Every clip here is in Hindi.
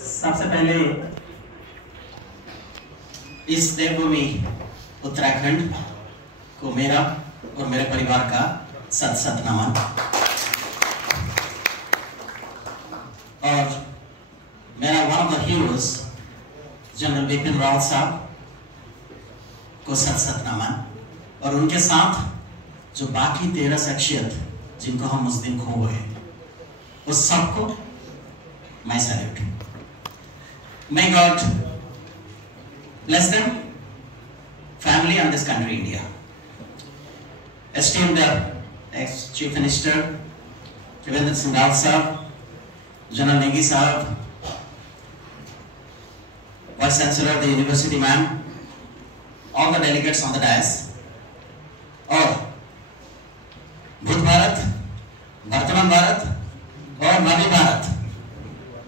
सबसे पहले इस देवभूमि उत्तराखंड को मेरा और मेरे परिवार का सत सत नमन। और मेरा one of the heroes general Bipin Rawat साहब को सत सत नमन, और उनके साथ जो बाकी 13 शख्सियत जिनको हम उस दिन खो गए, उस सबको मैं salute. May God bless them, family and this country, India. Esteemed ex-Chief Minister Trivendra Singh Rawat Sahab, General Negi Sahab, Vice Chancellor of the University Ma'am, all the delegates on the dais, और भूत भारत, वर्तमान भारत और भावी भारत,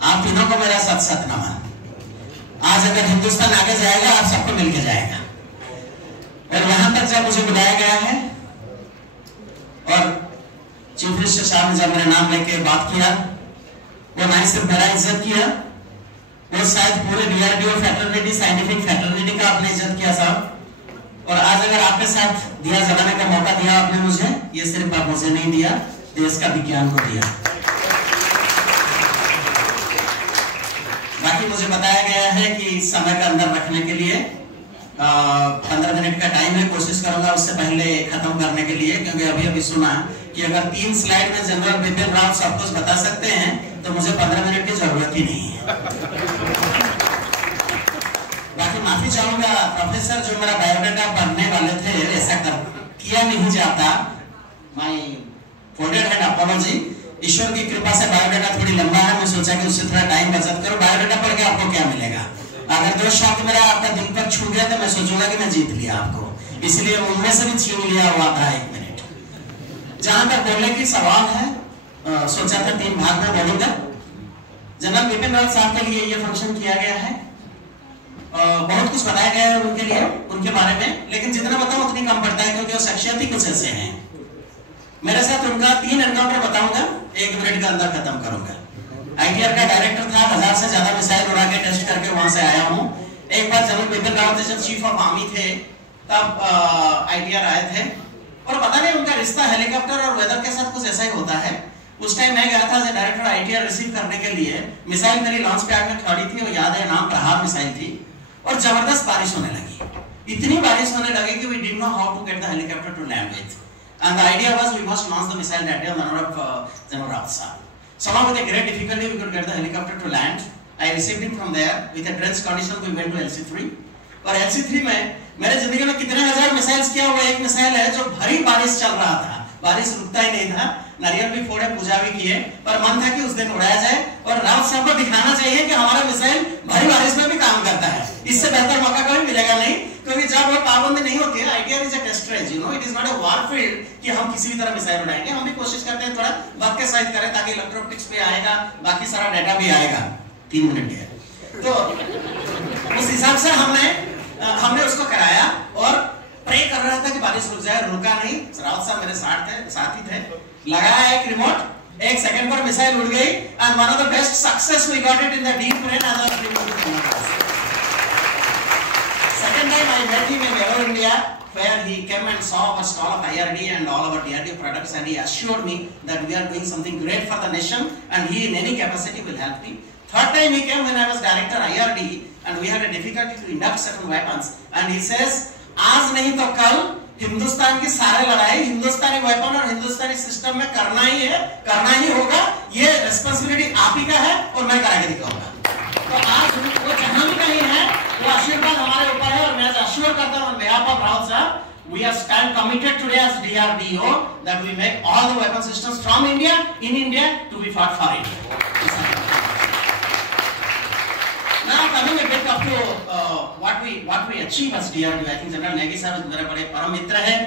आप तीनों को मेरा सत सत नमन। आज अगर हिंदुस्तान आगे जाएगा, आप सबको मिलके जाएगा। और वहां तक जब मुझे बुलाया गया है और चीफ मिनिस्टर साहब ने जब मेरा नाम लेके बात किया, वो ना सिर्फ मेरा इज्जत किया, वो शायद पूरे डीआरडीओ फैटर्निटी, साइंटिफिक फैटर्निटी का आपने इज्जत किया साहब। और आज अगर आपके साथ दिया जलाने का मौका दिया आपने मुझे, ये सिर्फ आप मुझे नहीं दिया, देश का विज्ञान को दिया। बाकी मुझे बताया गया है कि समय का अंदर रखने के लिए 15 मिनट का टाइम है, कोशिश करूंगा उससे पहले खत्म करने के लिए, क्योंकि अभी अभी सुना कि अगर 3 स्लाइड में जनरल बिपिन रावत सब कुछ बता सकते हैं तो मुझे 15 मिनट की जरूरत ही नहीं है। बाकी माफी चाहूंगा, प्रोफेसर जो मेरा बायोडाटा पढ़ने वाले थे, ऐसा किया नहीं जाता। My folded hand apology. ईश्वर की कृपा से बायोडाटा थोड़ी लंबा है, मैं सोचा कि उससे थोड़ा टाइम बचत करो। बायोडाटा पढ़ के आपको क्या मिलेगा? अगर 2 शब्द मेरा आपका दिल पर छू गया तो मैं सोचूंगा कि मैं जीत लिया आपको, इसलिए उनमें से भी छीन लिया हुआ था 1 मिनट। जहां तक बोलने की सवाल है, सोचा था 3 भाग में बोलूंगा। जनरल बिपिन रावत साहब के लिए ये फंक्शन किया गया है, बहुत कुछ बताया गया है उनके लिए, उनके बारे में, लेकिन जितना बताऊं उतनी कम पड़ता है, क्योंकि वो शख्सियत ही कुछ ऐसे हैं। मेरे साथ उनका 3 एनकाउंटर बताऊंगा, 1 मिनट के अंदर खत्म करूंगा। आईटीआर का डायरेक्टर था, 1000 से ज्यादा मिसाइल उड़ा के टेस्ट करके वहां से आया हूं। एक बार जनरल बिपिन रावत जब चीफ ऑफ आर्मी थे तब आईटीआर आए थे, और पता नहीं उनका रिश्ता हेलीकॉप्टर और वेदर के साथ कुछ ऐसा ही होता है। उस टाइम मैं गया था एज डायरेक्टर आईटीआर रिसीव करने के लिए। मिसाइल मेरी लॉन्च पैड में खड़ी थी, और याद है नाम प्रहार मिसाइल थी, और जबरदस्त बारिश होने लगी। इतनी बारिश होने लगी कि we did not how to get the helicopter to land with, and the idea was we must launch the missile that day on the honor of General Rawat Sahab. Somehow with a great difficulty we could get the helicopter to land. I received him from there with a drenched condition. We went to LC3, और LC3 में मेरे जिंदगी में कितने हजार मिसाइल्स किया हुआ एक मिसाइल है जो भरी बारिश चल रहा था, बारिश रुकता ही नहीं था, नारियल भी फोड़े, पूजा भी किए, पर मन था कि उस दिन उड़ाया जाए और रावत साहब को दिखाना चाहिए कि हमारा मिसाइल भरी बारिश में भी काम करता है। इससे बेहतर मौका कभी मिलेगा नहीं, क्योंकि जब वो पाबंदी नहीं होती है, ITR is a test range, you know, it is not a warfield कि हम किसी भी तरह मिसाइल उड़ाएंगे। हम भी कोशिश करते हैं थोड़ा वक्त के साथ करें, ताकि इलेक्ट्रोनिक्स भी आएगा, बाकी सारा डाटा भी आएगा। 3 मिनट है तो उस हिसाब से हमने उसको कराया और प्रे कर रहा था कि बारिश रुक जाए, रुका नहीं। रावत साहब मेरे साथ ही थे, लगाया एक रिमोट, 1 सेकंड पर मिसाइल उड़ गई, and one of the best success we got it in the deep rain as a second time I met him in Aero India, where he came and saw our stall of IRD and all our DRDO products, and he assured me that we are doing something great for the nation and he in any capacity will help me. Third time he came when I was director IRD and we had a difficulty to induct certain weapons, and he says आज नहीं तो कल हिंदुस्तान की सारे लड़ाई हिंदुस्तानी वेपन और हिंदुस्तानी सिस्टम में करना ही है, करना ही होगा, ये रिस्पांसिबिलिटी आप ही का है और मैं करा के दिखाऊंगा। तो आज वो जहां भी कहीं है, वो आशीर्वाद हमारे ऊपर है, और मैं अश्योर करता हूं on behalf of Rawat साहब, we are stand committed today as DRDO that we make all the weapon systems from India, in India, to be fought for India. Now coming a bit up to what we achieve as DRDO, I think General Negi sahab मेरे बड़े परम मित्र हैं,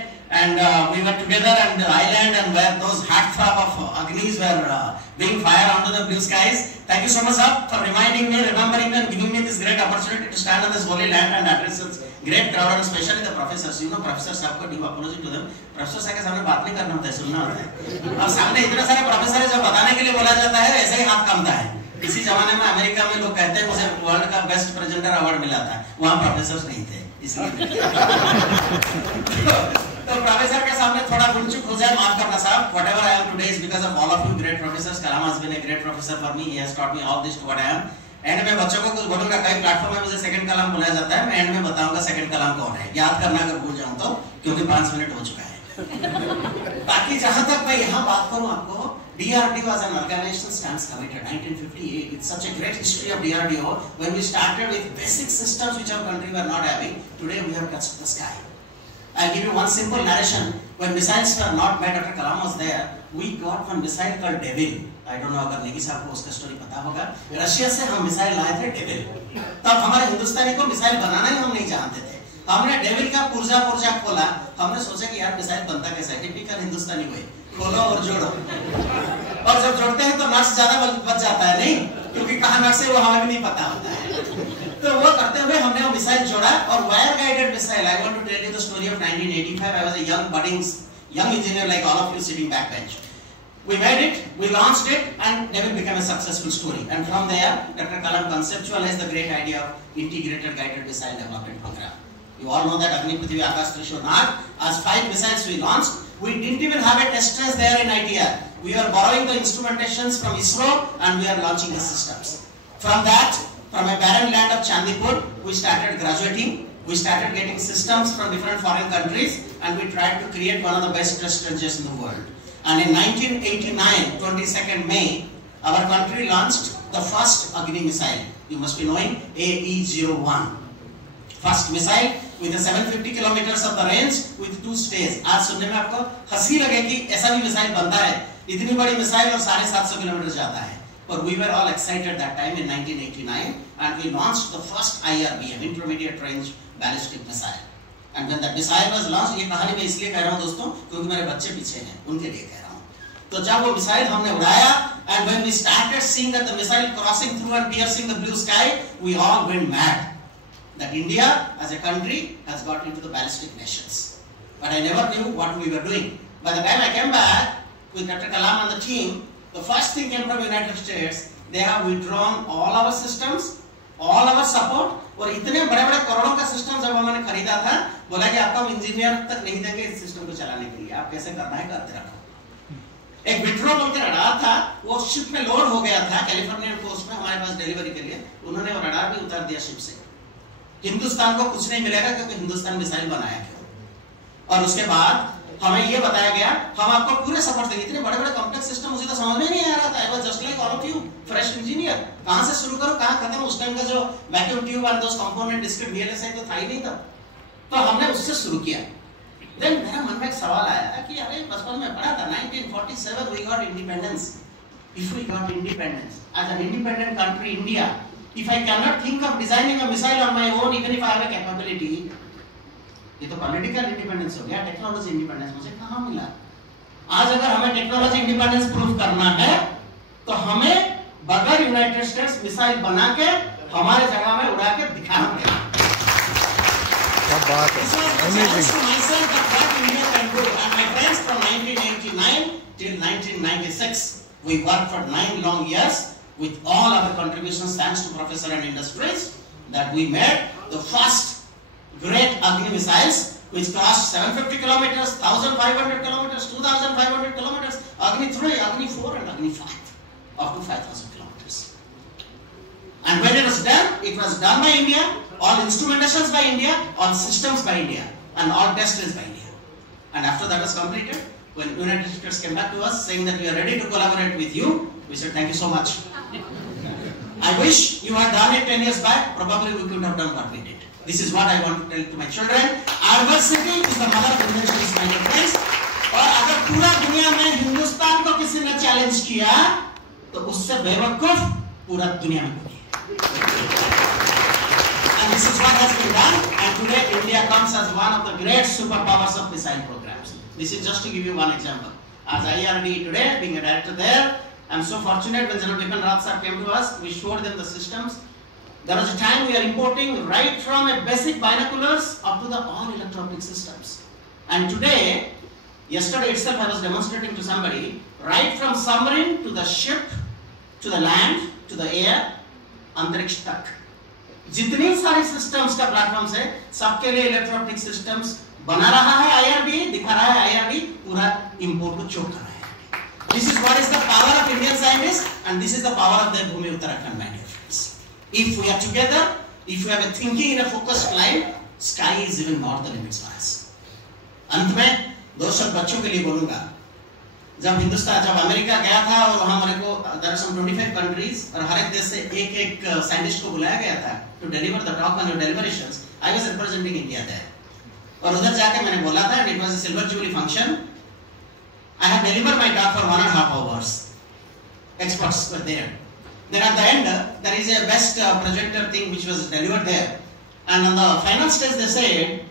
and we were together on the island, and where those heartthrob of Agnis were being fired onto the blue skies. Thank you so much sir for reminding me, remembering me, and giving me this great opportunity to stand on this holy land and address this great crowd, and especially the professors. You know, professors सबको due apology to them. Professors के सामने बात नहीं करना होता है, सुनना होता है। अब सामने इतने सारे प्रोफेसर है, जब बताने के लिए बोला जाता है ऐसे ही हाथ कांपता है। इसी जमाने में अमेरिका में लोग कहते हैं मुझे वर्ल्ड का बेस्ट प्रेजेंटर अवार्ड मिला था, वहां प्रोफेसर नहीं थे इसलिए। तो प्रोफेसर के सामने थोड़ा भूल चूक हो जाए, माफ करना साहब। Whatever I am today is because of all of you great professors. Kalam has been a great professor for me. He has taught me all this to what I am. And में बच्चों को कुछ बोलूंगा, कई प्लेटफॉर्म में मुझे सेकंड कलाम बुलाया जाता है, मैं एंड में बताऊंगा सेकंड कलाम कौन है, याद करना अगर भूल जाऊं तो, क्योंकि 5 मिनट हो चुका है। बाकी जहां तक मैं यहाँ बात करूं आपको, DRDO as an organization stands committed. 1958, it's such a great history of DRDO. When we started with basic systems which our country were not having, today we have touched the sky. I'll give you one simple narration. When missiles were not made, Dr. Kalam was there. We got one missile called Devil. I don't know अगर नेगी साहब को उसका स्टोरी पता होगा। रशिया से हम मिसाइल लाए थे डेविल। तब हमारे हिंदुस्तानी को मिसाइल बनाना ही हम नहीं जानते थे। हमने डेविल का पुर्जा खोला, हमने सोचा कि यार मिसाइल बनता कैसे है, टिपिकल हिंदुस्तानी वे, खोलो और जोड़ो। और जब जोड़ते हैं तो नट्स ज्यादा बच जाता है, नहीं क्योंकि कहाँ नट्स है वो हमें भी नहीं पता होता है। तो वो करते हुए हमने वो मिसाइल जोड़ा, और wire guided missile. I want to tell you the story of 1985. I was a young engineer like all of you sitting backbench. We made it, we launched it, and Devil became a successful story. And from there, Dr. Kalam conceptualized the great idea of integrated guided missile development program. You all know that Agni, Prithvi, Akash, Trishul, Nag, as 5 missiles we launched. We didn't even have a test range there in ITR. We are borrowing the instrumentations from ISRO, and we are launching the systems. From that, from a barren land of Chandipur, we started graduating. We started getting systems from different foreign countries, and we tried to create one of the best test ranges in the world. And in 1989, 22nd May, our country launched the first Agni missile. You must be knowing AE-01. First missile with a 750 kilometers of the range with 2 stages. आज सुनने में आपको हंसी लगेगी, ऐसा भी मिसाइल बनता है, इतनी बड़ी मिसाइल और 750 किलोमीटर जाता है। But we were all excited that time in 1989, and we launched the first IRBM, Intermediate Range Ballistic Missile. And when that missile was launched, ये कहानी मैं इसलिए कह रहा हूँ दोस्तों, क्योंकि मेरे बच्चे पीछे हैं, उनके लिए कह रहा हूँ। तो जब वो मिसाइल हमने उड़ाया, and when we started seeing that the missile crossing through and piercing the blue sky, we all went mad. That India as a country has got into the ballistic nations. But I never knew what we were doing. By the time I came back with Dr. Kalam and the team, the first thing came from the United States. They have withdrawn all our systems, all our support, और इतने बड़े-बड़े करोड़ों का सिस्टम जब हमने खरीदा था, बोला कि आपको हम इंजीनियर तक नहीं देंगे इस सिस्टम को चलाने के लिए, आप कैसे करना है करते रखो। एक विट्रो बोल के रडार था, वो शिप में लोड हो गया था कैलिफोर्निया कोस्ट में हमारे पास डिलीवरी के लिए, उन्होंने वो रडार भी उतार दिया शिप से। हिंदुस्तान को कुछ नहीं मिलेगा क्योंकि हिंदुस्तान मिसाइल बनाया क्यों। और उसके बाद हमें ये बताया गया, हम आपको पूरे सपोर्ट देंगे। इतने बड़े-बड़े कॉम्प्लेक्स सिस्टम मुझे तो समझ में नहीं आ रहा था। I was just like all of you, fresh engineer. कहाँ से शुरू करो, कहाँ खत्म। उस टाइम का जो वैक्यूम ट्यूब और दोस कंपोनेंट डिस्क्रीट VLSI तो था ही नहीं तब। तो हमने उससे शुरू किया। Then मेरा मन में एक सवाल आया कि अरे बचपन में पढ़ा था 1947 we got independence. If we got independence as an independent country, India, if I cannot think of designing a missile on my own, even if I have a capability, ये तो पॉलिटिकल इंडिपेंडेंस हो गया, टेक्नोलॉजी इंडिपेंडेंस मुझे कहाँ मिला? आज अगर हमें टेक्नोलॉजी इंडिपेंडेंस प्रूव करना है, तो हमें बगैर यूनाइटेड स्टेट्स मिसाइल बना के हमारे जगह में उड़ा के दिखाना पड़ेगा। क्या बात है, amazing. myself that what India can do, and my friends from 1989 till 1996, we worked for 9 long years with all our contributions, thanks to Professor and Industries, that we made the first great Agni missiles, which crossed 750 kilometers, 1,500 kilometers, 2,500 kilometers, Agni 3, Agni 4, and Agni 5, up to 5,000 kilometers. And when it was done by India, all instrumentations by India, all systems by India, and all tests by India. And after that was completed, when United States came back to us saying that we are ready to collaborate with you, we said thank you so much. I wish you had done it 10 years back, probably we could have done what we did. This is what I want to tell to my children. Adversity is the mother of invention, my friends. और अगर पूरा दुनिया में हिंदुस्तान को किसी ने चैलेंज किया, तो उससे बेवकूफ पूरा दुनिया में कोई है। And this is what has been done. And today India comes as one of the great superpowers of missile programs. This is just to give you one example. As IRD today, being a director there, I'm so fortunate when General Bipin Rawat sir came to us, we showed them the systems. There was a time we are importing right from a basic binoculars up to the all electronic systems. And today, yesterday itself I was demonstrating to somebody, right from submarine to the ship, to the land, to the air, अंतरिक्ष तक। जितनी सारी सिस्टम्स का प्लेटफॉर्म है सबके लिए इलेक्ट्रोनिक सिस्टम्स बना रहा है आईआरडी, दिखा रहा है आईआरडी, पूरा इंपोर्ट को चोक कर रहा है। This is what is the power of Indian scientist and this is the power of Devbhoomi Uttarakhand, my dear friends. If we are together, if we have a thinking in a focused line, sky is even not the limits for us. अंत में दो शब्द बच्चों के लिए बोलूंगा। जब अमेरिका गया था और वहां मेरे को देयर आर सम 25 कंट्रीज और हर एक देश से एक साइंटिस्ट को बुलाया गया था to deliver the talk on your deliberations. I was representing India there और उधर जाके मैंने बोला था, it was a silver jubilee function. I have delivered my talk for 1.5 hours. Experts were there. Then at the end there is a best projector thing which was delivered there, and on the final stage they said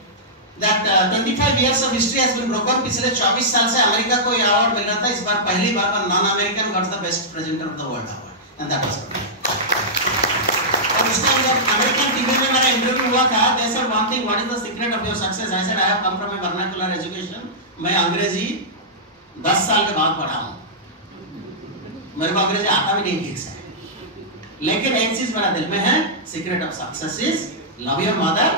that 25 years of history has been broken. पिछले 24 साल से अमेरिका को ये अवार्ड मिल रहा था, इस बार पहली बार non American got the best presenter of the world award, and that was और उस टाइम जब अमेरिकन टीवी में मेरा इंटरव्यू हुआ था, they said one thing, what is the secret of your success? I said I have come from a vernacular education. मैं अंग्रेजी 10 साल के बाद पढ़ा हूँ, मेरे को अंग्रेजी आता भी नहीं ठीक से, लेकिन एक चीज मेरा दिल में है, secret of success is love your mother,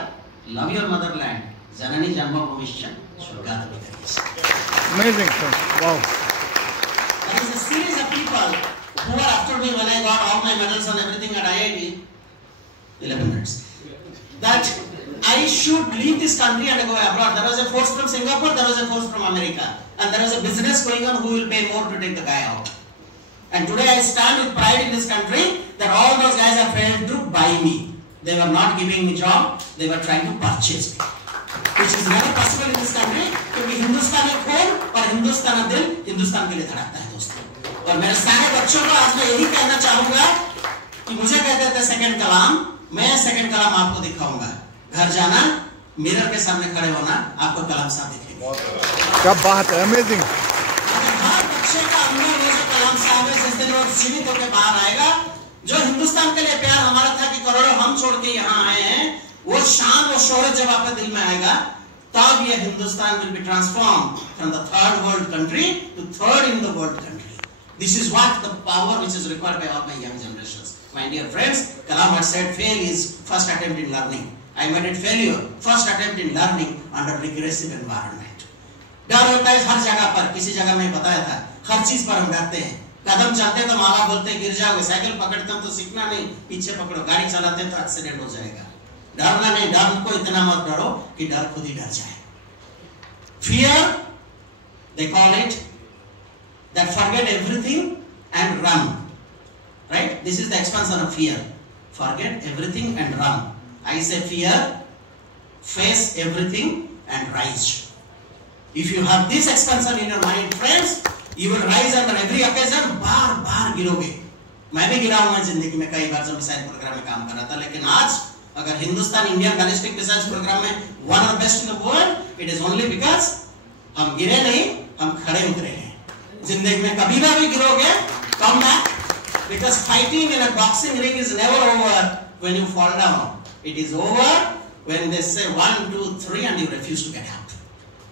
love your motherland, जननी जन्मभूमिश्च स्वर्गादपि। Amazing, sir. Wow. There is a series of people who were after me when I got all my medals and everything at IIT. 11 minutes. That I should leave this country and go abroad. There was a force from Singapore, there was a force from America, and there was a business going on who will pay more to take the guy out. And today I stand with pride in this country that all those guys have failed to buy me. They were not giving me job, they were trying to purchase me, which is never possible in this country, क्योंकि हिंदुस्तान एक खून और हिंदुस्तान का दिल हिंदुस्तान के लिए धड़कता है दोस्तों। और मेरे सारे बच्चों को आज मैं यही कहना चाहूंगा कि मुझे कहते थे सेकंड कलाम, मैं सेकंड कलाम आपको दिखाऊंगा। घर जाना, मिरर के सामने खड़े होना, आपको कलाम साहब दिखेंगे। क्या बात है, अमेजिंग। हर बच्चे का अंदर वो जो कलाम साहब है, जिस दिन वो जीवित होकर बाहर आएगा, जो हिंदुस्तान के लिए प्यार हमारा था कि करोड़ों हम छोड़ के यहाँ आए हैं, वो शान और शोहरत जब आपके दिल में आएगा, तब ये Hindustan will be transformed from the third world country to third in the world country. This is what the power which is required by all my young generations. My dear friends, Kalam had said fail is first attempt in learning. I made it failure, first attempt in learning under regressive environment. डर होता है हर जगह पर, किसी जगह में बताया था, हर चीज पर हम डरते हैं। कदम चलते तो माँ बाप बोलते गिर जाओगे, साइकिल पकड़ते हो तो सीखना नहीं, पीछे पकड़ो, गाड़ी चलाते तो एक्सीडेंट हो जाएगा। डरना नहीं, डर को इतना मत डरो कि डर खुद ही डर जाए। Fear, they call it, that forget everything and run. Right? This is the expansion of fear. Forget everything and run. I say fear, face everything and rise. If you have this expansion in your mind, friends, you will rise under every occasion. बार बार गिरोगे। मैं भी गिरा हूँ जिंदगी में कई बार जब मिसाइल प्रोग्राम में काम कर रहा था, लेकिन आज अगर Hindustan Indian ballistic missiles program में one of best in the world, it is only because हम गिरे नहीं, हम खड़े उतरे हैं। जिंदगी में कभी ना भी गिरोगे, come back, because fighting in a boxing ring is never over when you fall down, it is over when they say 1 2 3 and you refuse to get out.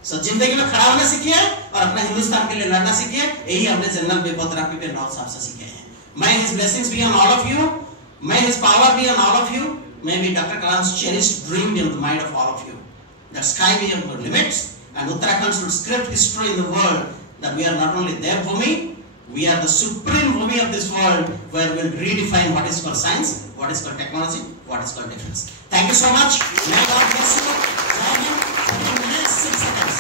So जिंदगी में खड़ा होना सीखिए और अपना हिंदुस्तान के लिए लड़ना सीखिए। यही हमने जनरल बिपिन बिपिन रावत साहब से सीखे हैं। May his blessings be on all of you. May his power be on all of you. May be Dr. Kalam's cherished dream be on the mind of all of you. That sky be on the limits, and Uttarakhand should script history in the world that we are not only their Bhumi, we are the supreme Bhumi of this world, where we will redefine what is called science, what is called technology, what is called defense. Thank you so much. May God bless you. Jai Hind. In the next 6 seconds.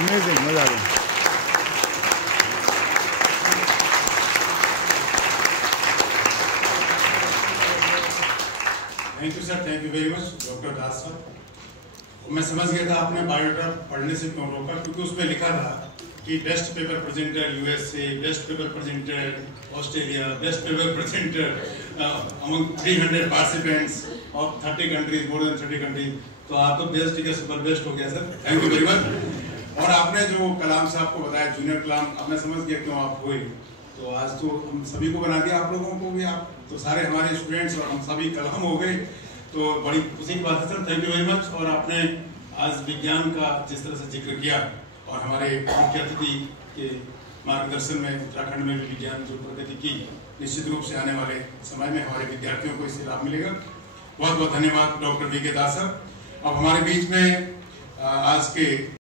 Amazing, मजा आ गया। Thank you sir, thank you very much doctor Das sahab. मैं समझ गया था आपने बायोडाटा पढ़ने से क्यों रोका, क्योंकि उसमें लिखा था कि best paper presenter USA, best paper presenter Australia, best paper presenter among 300 participants of 30 countries, more than 30 countries. तो आप तो बेस्ट के सुपर बेस्ट हो गया sir, thank you very much. और आपने जो कलाम साहब को बताया जूनियर कलाम, अब मैं समझ गया क्यों आप हुए। तो आज तो हम सभी को बना दिया, आप लोगों को भी, आप तो सारे हमारे स्टूडेंट्स और हम सभी कलाम हो गए, तो बड़ी खुशी की बात है sir, thank you very much. और आपने आज विज्ञान का जिस तरह से जिक्र किया और हमारे मुख्य अतिथि के मार्गदर्शन में उत्तराखंड में भी विज्ञान जो प्रगति की, निश्चित रूप से आने वाले समय में हमारे विद्यार्थियों को इससे लाभ मिलेगा। बहुत बहुत धन्यवाद डॉक्टर वी के दास सर। अब हमारे बीच में आज के